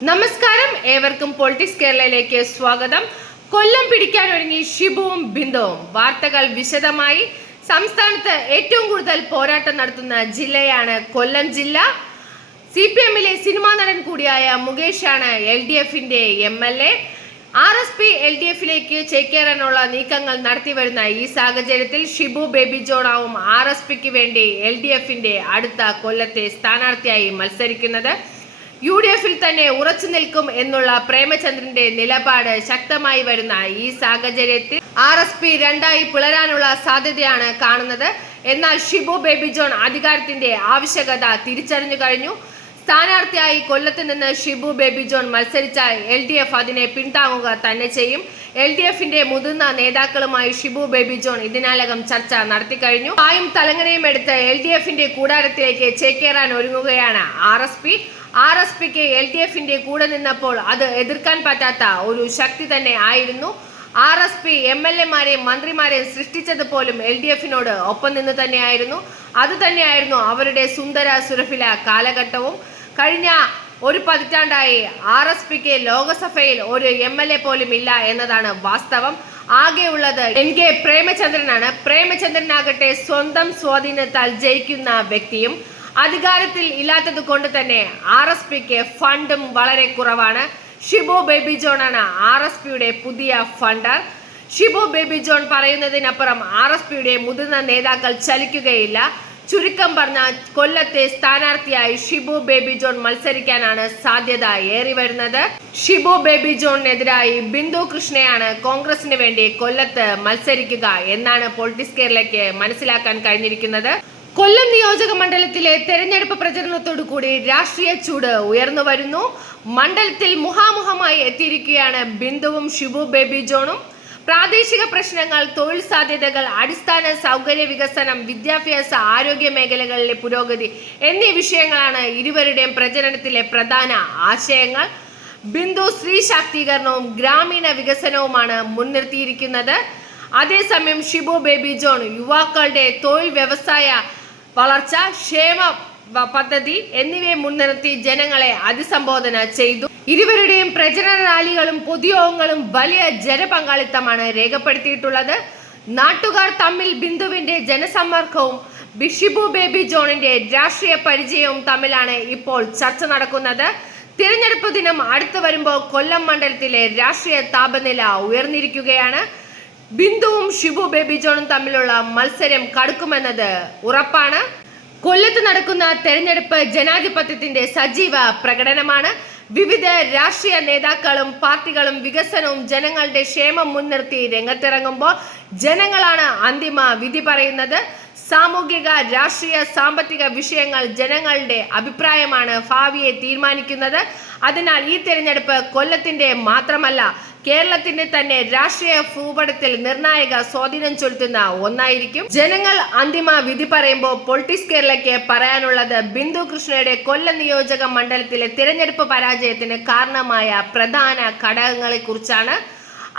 നമസ്കാരം. ഏവർക്കും പൊളിറ്റിക്സ് കേരളയിലേക്ക് സ്വാഗതം. കൊല്ലം പിടിക്കാൻ ഒരുങ്ങി ഷിബുവും ബിന്ദുവും. വാർത്തകൾ വിശദമായി. സംസ്ഥാനത്ത് ഏറ്റവും കൂടുതൽ പോരാട്ടം നടത്തുന്ന ജില്ലയാണ് കൊല്ലം ജില്ല. സി പി എമ്മിലെ സിനിമാ നടൻ കൂടിയായ മുകേഷാണ് എൽ ഡി എഫിന്റെ M L A. R S P L D എഫിലേക്ക് ചേക്കേറാനുള്ള നീക്കങ്ങൾ നടത്തി വരുന്ന ഈ സാഹചര്യത്തിൽ ഷിബു ബേബി ജോണാവും ആർ എസ് പിക്ക് വേണ്ടി എൽ ഡി എഫിന്റെ അടുത്ത കൊല്ലത്തെ സ്ഥാനാർത്ഥിയായി മത്സരിക്കുന്നത്. യു ഡി എഫിൽ തന്നെ ഉറച്ചു നിൽക്കും എന്നുള്ള പ്രേമചന്ദ്രന്റെ നിലപാട് ശക്തമായി വരുന്ന ഈ സാഹചര്യത്തിൽ ആർ എസ് പി രണ്ടായി പിളരാനുള്ള സാധ്യതയാണ് കാണുന്നത്. എന്നാൽ ഷിബു ബേബി ജോൺ അധികാരത്തിന്റെ ആവശ്യകത തിരിച്ചറിഞ്ഞു കഴിഞ്ഞു. സ്ഥാനാർത്ഥിയായി കൊല്ലത്ത് നിന്ന് ഷിബു ബേബി ജോൺ മത്സരിച്ചാൽ എൽ ഡി എഫ് അതിനെ പിന്താങ്ങുക തന്നെ ചെയ്യും. എൽ ഡി എഫിന്റെ മുതിർന്ന നേതാക്കളുമായി ഷിബു ബേബി ജോൺ ഇതിനകം ചർച്ച നടത്തിക്കഴിഞ്ഞു പായും തലങ്ങനയും എടുത്ത് എൽ ഡി എഫിന്റെ കൂടാരത്തിലേക്ക് ചേക്കേറാൻ ഒരുങ്ങുകയാണ് R S P. R S പിക്ക് എൽ ഡി എഫിന്റെ കൂടെ നിന്നപ്പോൾ അത് എതിർക്കാൻ പറ്റാത്ത ഒരു ശക്തി തന്നെ ആയിരുന്നു. R S P M L എമാരെയും മന്ത്രിമാരെയും സൃഷ്ടിച്ചത് പോലും എൽ ഡി എഫിനോട് ഒപ്പം നിന്ന് തന്നെയായിരുന്നു. അത് തന്നെയായിരുന്നു അവരുടെ സുന്ദര സുരഫില കാലഘട്ടവും. കഴിഞ്ഞ ഒരു പതിറ്റാണ്ടായി ആർ എസ് പിക്ക് ലോകസഭയിൽ ഒരു എം എൽ എ പോലും ഇല്ല എന്നതാണ് വാസ്തവം. ആകെയുള്ളത് എൻ കെ പ്രേമചന്ദ്രനാണ്. പ്രേമചന്ദ്രനാകട്ടെ സ്വന്തം സ്വാധീനത്താൽ ജയിക്കുന്ന വ്യക്തിയും അധികാരത്തിൽ ഇല്ലാത്തത് കൊണ്ട് തന്നെ ആർ എസ് പിക്ക് ഫണ്ടും വളരെ കുറവാണ്. ഷിബു ബേബി ജോൺ ആണ് ആർ എസ് പിയുടെ പുതിയ ഫണ്ടർ ഷിബു ബേബി ജോൺ പറയുന്നതിനപ്പുറം ആർ എസ് പിയുടെ മുതിർന്ന നേതാക്കൾ ചലിക്കുകയില്ല. ചുരുക്കം പറഞ്ഞ കൊല്ലത്തെ സ്ഥാനാർത്ഥിയായി ഷിബു ബേബി ജോൺ മത്സരിക്കാനാണ് സാധ്യത ഏറി വരുന്നത്. ഷിബു ബേബി ജോണിനെതിരായി ബിന്ദു കൃഷ്ണയാണ് കോൺഗ്രസിന് വേണ്ടി കൊല്ലത്ത് മത്സരിക്കുക എന്നാണ് പൊളിറ്റിക്സ് കേരളയ്ക്ക് മനസ്സിലാക്കാൻ കഴിഞ്ഞിരിക്കുന്നത്. കൊല്ലം നിയോജക മണ്ഡലത്തിലെ തെരഞ്ഞെടുപ്പ് പ്രചരണത്തോടു കൂടി രാഷ്ട്രീയ ചൂട് ഉയർന്നു വരുന്നു. മണ്ഡലത്തിൽ മുഹാമുഖമായി എത്തിയിരിക്കുകയാണ് ബിന്ദുവും ഷിബു ബേബി ജോണും. പ്രാദേശിക പ്രശ്നങ്ങൾ തൊഴിൽ സാധ്യതകൾ അടിസ്ഥാന സൗകര്യ വികസനം വിദ്യാഭ്യാസ ആരോഗ്യ മേഖലകളിലെ പുരോഗതി എന്നീ വിഷയങ്ങളാണ് ഇരുവരുടെയും പ്രചരണത്തിലെ പ്രധാന ആശയങ്ങൾ. ബിന്ദു സ്ത്രീ ശാക്തീകരണവും ഗ്രാമീണ വികസനവുമാണ് മുൻനിർത്തിയിരിക്കുന്നത്. അതേസമയം ഷിബു ബേബി ജോൺ യുവാക്കളുടെ തൊഴിൽ വ്യവസായ വളർച്ച ക്ഷേമ പദ്ധതി എന്നിവയെ മുൻനിർത്തി ജനങ്ങളെ അഭിസംബോധന ചെയ്തു. ഇരുവരുടെയും പ്രചരണ റാലികളും പൊതുയോഗങ്ങളും വലിയ ജനപങ്കാളിത്തമാണ് രേഖപ്പെടുത്തിയിട്ടുള്ളത്. നാട്ടുകാർ തമ്മിൽ ബിന്ദുവിന്റെ ജനസമ്പർക്കവും ബിഷിബു ബേബി ജോണിന്റെ രാഷ്ട്രീയ പരിചയവും തമ്മിലാണ് ഇപ്പോൾ ചർച്ച നടക്കുന്നത്. തിരഞ്ഞെടുപ്പ് ദിനം അടുത്തു വരുമ്പോൾ കൊല്ലം മണ്ഡലത്തിലെ രാഷ്ട്രീയ താപനില ഉയർന്നിരിക്കുകയാണ്. ബിന്ദുവും ഷിബു ബേബി ജോണും തമ്മിലുള്ള മത്സരം കടുക്കുമെന്നത് ഉറപ്പാണ്. കൊല്ലത്ത് നടക്കുന്ന തെരഞ്ഞെടുപ്പ് ജനാധിപത്യത്തിന്റെ സജീവ പ്രകടനമാണ്. വിവിധ രാഷ്ട്രീയ നേതാക്കളും പാർട്ടികളും വികസനവും ജനങ്ങളുടെ ക്ഷേമം മുൻനിർത്തി രംഗത്തിറങ്ങുമ്പോൾ ജനങ്ങളാണ് അന്തിമ വിധി പറയുന്നത്. സാമൂഹിക രാഷ്ട്രീയ സാമ്പത്തിക വിഷയങ്ങൾ ജനങ്ങളുടെ അഭിപ്രായമാണ് ഭാവിയെ തീരുമാനിക്കുന്നത്. അതിനാൽ ഈ തിരഞ്ഞെടുപ്പ് കൊല്ലത്തിന്റെ മാത്രമല്ല കേരളത്തിന്റെ തന്നെ രാഷ്ട്രീയ ഭൂപടത്തിൽ നിർണായക സ്വാധീനം ചെലുത്തുന്ന ഒന്നായിരിക്കും. ജനങ്ങൾ അന്തിമ വിധി പറയുമ്പോൾ പൊളിറ്റിക്സ് കേരളയ്ക്ക് പറയാനുള്ളത് ബിന്ദു കൃഷ്ണയുടെ കൊല്ലം നിയോജക മണ്ഡലത്തിലെ തിരഞ്ഞെടുപ്പ് പരാജയത്തിന് കാരണമായ പ്രധാന ഘടകങ്ങളെ കുറിച്ചാണ്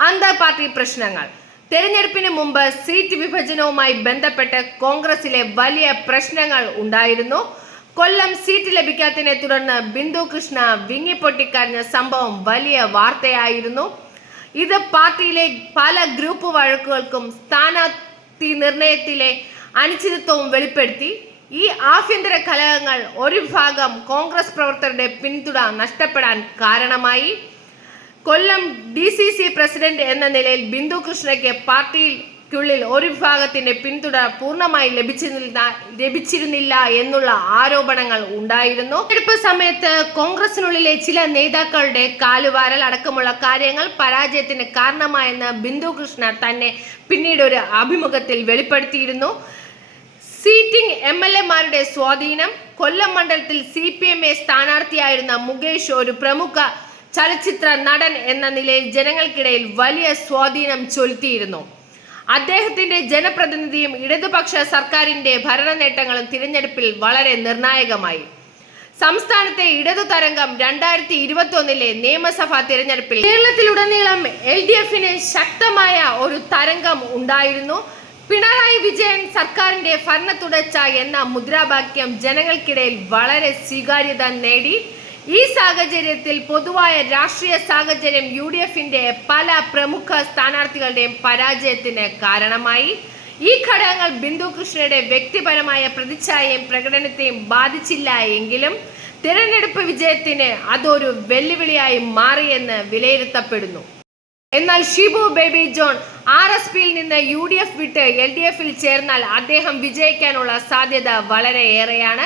അന്തർ പാർട്ടി പ്രശ്നങ്ങൾ. തെരഞ്ഞെടുപ്പിന് മുമ്പ് സീറ്റ് വിഭജനവുമായി ബന്ധപ്പെട്ട് കോൺഗ്രസിലെ വലിയ പ്രശ്നങ്ങൾ ഉണ്ടായിരുന്നു. കൊല്ലം സീറ്റ് ലഭിക്കാത്തതിനെ തുടർന്ന് ബിന്ദു കൃഷ്ണ വിങ്ങിപ്പൊട്ടിക്കരഞ്ഞ സംഭവം വലിയ വാർത്തയായിരുന്നു. ഇത് പാർട്ടിയിലെ പല ഗ്രൂപ്പ് വഴക്കുകൾക്കും സ്ഥാനാർത്ഥി നിർണയത്തിലെ അനിശ്ചിതത്വവും വെളിപ്പെടുത്തി. ഈ ആഭ്യന്തര കലഹങ്ങൾ ഒരു വിഭാഗം കോൺഗ്രസ് പ്രവർത്തകരുടെ പിന്തുണ നഷ്ടപ്പെടാൻ കാരണമായി. Kollam D C C president എന്ന നിലയിൽ ബിന്ദു കൃഷ്ണയ്ക്ക് പാർട്ടിക്കുള്ളിൽ ഒരു വിഭാഗത്തിന്റെ പിന്തുണ പൂർണമായി ലഭിച്ചിരുന്നില്ല ലഭിച്ചിരുന്നില്ല എന്നുള്ള ആരോപണങ്ങൾ ഉണ്ടായിരുന്നു. തെരഞ്ഞെടുപ്പ് സമയത്ത് കോൺഗ്രസിനുള്ളിലെ ചില നേതാക്കളുടെ കാലുവാരൽ അടക്കമുള്ള കാര്യങ്ങൾ പരാജയത്തിന് കാരണമായെന്ന് ബിന്ദു കൃഷ്ണ തന്നെ പിന്നീട് ഒരു അഭിമുഖത്തിൽ വെളിപ്പെടുത്തിയിരുന്നു. സീറ്റിംഗ് എം എൽ എമാരുടെ സ്വാധീനം കൊല്ലം മണ്ഡലത്തിൽ സി പി എം എ സ്ഥാനാർത്ഥിയായിരുന്ന മുകേഷ് ഒരു പ്രമുഖ ചലച്ചിത്ര നടൻ എന്ന നിലയിൽ ജനങ്ങൾക്കിടയിൽ വലിയ സ്വാധീനം ചൊലുത്തിയിരുന്നു. അദ്ദേഹത്തിന്റെ ജനപ്രതിനിധിയും ഇടതുപക്ഷ സർക്കാരിന്റെ ഭരണ നേട്ടങ്ങളും തിരഞ്ഞെടുപ്പിൽ വളരെ നിർണായകമായി. സംസ്ഥാനത്തെ ഇടതു തരംഗം രണ്ടായിരത്തി ഇരുപത്തി ഒന്നിലെ നിയമസഭാ തിരഞ്ഞെടുപ്പിൽ കേരളത്തിലുടനീളം എൽ ഡി എഫിന് ശക്തമായ ഒരു തരംഗം ഉണ്ടായിരുന്നു. പിണറായി വിജയൻ സർക്കാരിന്റെ ഭരണ തുടർച്ച എന്ന മുദ്രാവാക്യം ജനങ്ങൾക്കിടയിൽ വളരെ സ്വീകാര്യത നേടി. ഈ സാഹചര്യത്തിൽ പൊതുവായ രാഷ്ട്രീയ സാഹചര്യം യു ഡി എഫിന്റെ പല പ്രമുഖ സ്ഥാനാർത്ഥികളുടെയും പരാജയത്തിന് കാരണമായി. ഈ ഘടകങ്ങൾ ബിന്ദു കൃഷ്ണയുടെ വ്യക്തിപരമായ പ്രതിച്ഛായയും പ്രകടനത്തെയും ബാധിച്ചില്ല എങ്കിലും തിരഞ്ഞെടുപ്പ് വിജയത്തിന് അതൊരു വെല്ലുവിളിയായി മാറിയെന്ന് വിലയിരുത്തപ്പെടുന്നു. എന്നാൽ ഷിബു ബേബി ജോൺ ആർ എസ് പിയിൽ നിന്ന് യു ഡി എഫ് വിട്ട് എൽ ഡി എഫിൽ ചേർന്നാൽ അദ്ദേഹം വിജയിക്കാനുള്ള സാധ്യത വളരെയേറെയാണ്.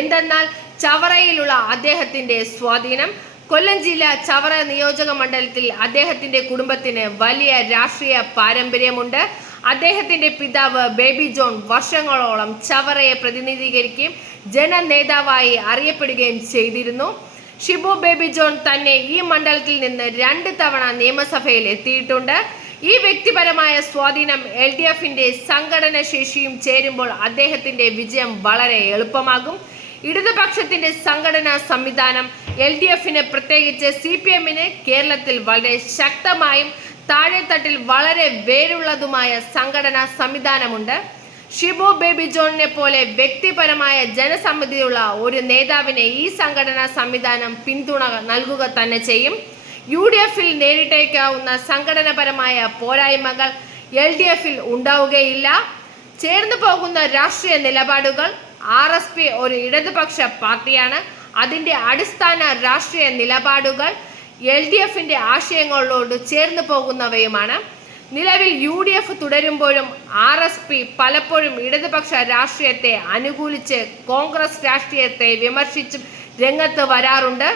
എന്തെന്നാൽ ചവറയിലുള്ള അദ്ദേഹത്തിന്റെ സ്വാധീനം. കൊല്ലം ജില്ല ചവറ നിയോജക മണ്ഡലത്തിൽ അദ്ദേഹത്തിന്റെ കുടുംബത്തിന് വലിയ രാഷ്ട്രീയ പാരമ്പര്യമുണ്ട്. അദ്ദേഹത്തിന്റെ പിതാവ് ബേബി ജോൺ വർഷങ്ങളോളം ചവറയെ പ്രതിനിധീകരിക്കുകയും ജനനേതാവായി അറിയപ്പെടുകയും ചെയ്തിരുന്നു. ഷിബു ബേബി ജോൺ തന്നെ ഈ മണ്ഡലത്തിൽ നിന്ന് രണ്ട് തവണ നിയമസഭയിൽ എത്തിയിട്ടുണ്ട്. ഈ വ്യക്തിപരമായ സ്വാധീനം എൽ ഡി എഫിന്റെ സംഘടന ശേഷിയും ചേരുമ്പോൾ അദ്ദേഹത്തിന്റെ വിജയം വളരെ എളുപ്പമാകും. ഇടതുപക്ഷത്തിന്റെ സംഘടനാ സംവിധാനം എൽ ഡി എഫിന് പ്രത്യേകിച്ച് സി പി എമ്മിന് കേരളത്തിൽ വളരെ ശക്തമായും താഴെത്തട്ടിൽ വളരെ വേരുള്ളതുമായ സംഘടനാ സംവിധാനമുണ്ട്. ഷിബു ബേബി ജോണിനെ പോലെ വ്യക്തിപരമായ ജനസമ്മതിയുള്ള ഒരു നേതാവിനെ ഈ സംഘടനാ സംവിധാനം പിന്തുണ നൽകുക തന്നെ ചെയ്യും. യു ഡി എഫിൽ നേരിട്ടേക്കാവുന്ന സംഘടനപരമായ പോരായ്മകൾ എൽ ഡി എഫിൽ ഉണ്ടാവുകയില്ല. ചേർന്നു പോകുന്ന രാഷ്ട്രീയ നിലപാടുകൾ ആർ എസ് പി ഒരു ഇടതുപക്ഷ പാർട്ടിയാണ്. അതിന്റെ അടിസ്ഥാന രാഷ്ട്രീയ നിലപാടുകൾ എൽ ഡി എഫിന്റെ ആശയങ്ങളോട് ചേർന്ന് പോകുന്നവയുമാണ്. നിലവിൽ യു ഡി എഫ് തുടരുമ്പോഴും ആർ എസ് പി പലപ്പോഴും ഇടതുപക്ഷ രാഷ്ട്രീയത്തെ അനുകൂലിച്ച് കോൺഗ്രസ് രാഷ്ട്രീയത്തെ വിമർശിച്ചും രംഗത്ത് വരാറുണ്ട്.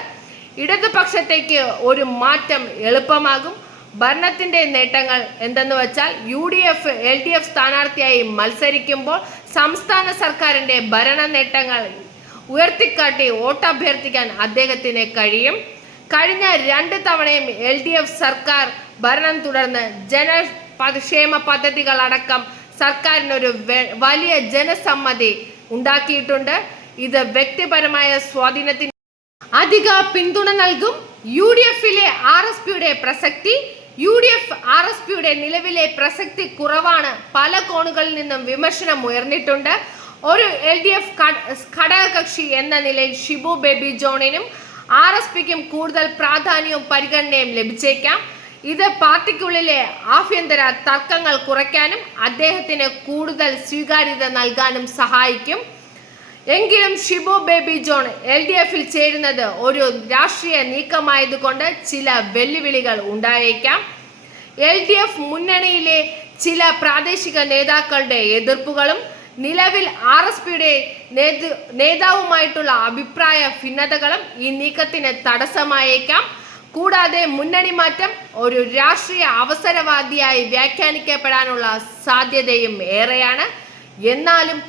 ഇടതുപക്ഷത്തേക്ക് ഒരു മാറ്റം എളുപ്പമാകും. ഭരണത്തിന്റെ നേട്ടങ്ങൾ എന്തെന്ന് വെച്ചാൽ U D F L D F സ്ഥാനാർത്ഥിയായി മത്സരിക്കുമ്പോൾ സംസ്ഥാന സർക്കാരിന്റെ ഭരണ നേട്ടങ്ങൾ ഉയർത്തിക്കാട്ടി വോട്ടഭ്യർത്ഥിക്കാൻ അദ്ദേഹത്തിന് കഴിയും. കഴിഞ്ഞ രണ്ട് തവണയും എൽ ഡി എഫ് സർക്കാർ ഭരണം തുടർന്ന് ജനക്ഷേമ പദ്ധതികളടക്കം സർക്കാരിനൊരു വലിയ ജനസമ്മതി ഉണ്ടാക്കിയിട്ടുണ്ട്. ഇത് വ്യക്തിപരമായ സ്വാധീനത്തിന് അധിക പിന്തുണ നൽകും. യു ഡി എഫിലെ ആർ എസ് പിയുടെ പ്രസക്തി U D F R S പിയുടെ നിലവിലെ പ്രസക്തി കുറവാണ്. പല കോണുകളിൽ നിന്നും വിമർശനം ഉയർന്നിട്ടുണ്ട്. ഒരു എൽ ഡി എഫ് ഘടകകക്ഷി എന്ന നിലയിൽ ഷിബു ബേബി ജോണിനും ആർ എസ് പിക്കും കൂടുതൽ പ്രാധാന്യവും പരിഗണനയും ലഭിച്ചേക്കാം. ഇത് പാർട്ടിക്കുള്ളിലെ ആഭ്യന്തര തർക്കങ്ങൾ കുറയ്ക്കാനും അദ്ദേഹത്തിന് കൂടുതൽ സ്വീകാര്യത നൽകാനും സഹായിക്കും. എങ്കിലും ഷിബു ബേബി ജോൺ എൽ ഡി എഫിൽ ചേരുന്നത് ഒരു രാഷ്ട്രീയ നീക്കമായതുകൊണ്ട് ചില വെല്ലുവിളികൾ ഉണ്ടായേക്കാം. എൽ ഡി എഫ് മുന്നണിയിലെ ചില പ്രാദേശിക നേതാക്കളുടെ എതിർപ്പുകളും നിലവിൽ ആർ എസ് പിയുടെ നേതാവുമായിട്ടുള്ള അഭിപ്രായ ഭിന്നതകളും ഈ നീക്കത്തിന് തടസ്സമായേക്കാം. കൂടാതെ മുന്നണി മാറ്റം ഒരു രാഷ്ട്രീയ അവസരവാദിയായി വ്യാഖ്യാനിക്കപ്പെടാനുള്ള സാധ്യതയും ഏറെയാണ്. എന്നാലും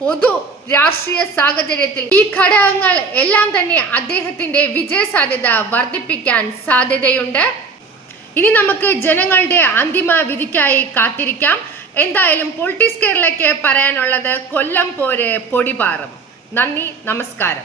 പൊതു രാഷ്ട്രീയ സാഹചര്യത്തിൽ ഈ ഘടകങ്ങൾ എല്ലാം തന്നെ അദ്ദേഹത്തിന്റെ വിജയ സാധ്യത വർദ്ധിപ്പിക്കാൻ സാധ്യതയുണ്ട്. ഇനി നമുക്ക് ജനങ്ങളുടെ അന്തിമ വിധിക്കായി കാത്തിരിക്കാം. എന്തായാലും പൊളിറ്റിക്സ് കേരളയ്ക്ക് പറയാനുള്ളത് കൊല്ലം പോരെ പൊടിപാറും. നന്ദി നമസ്കാരം.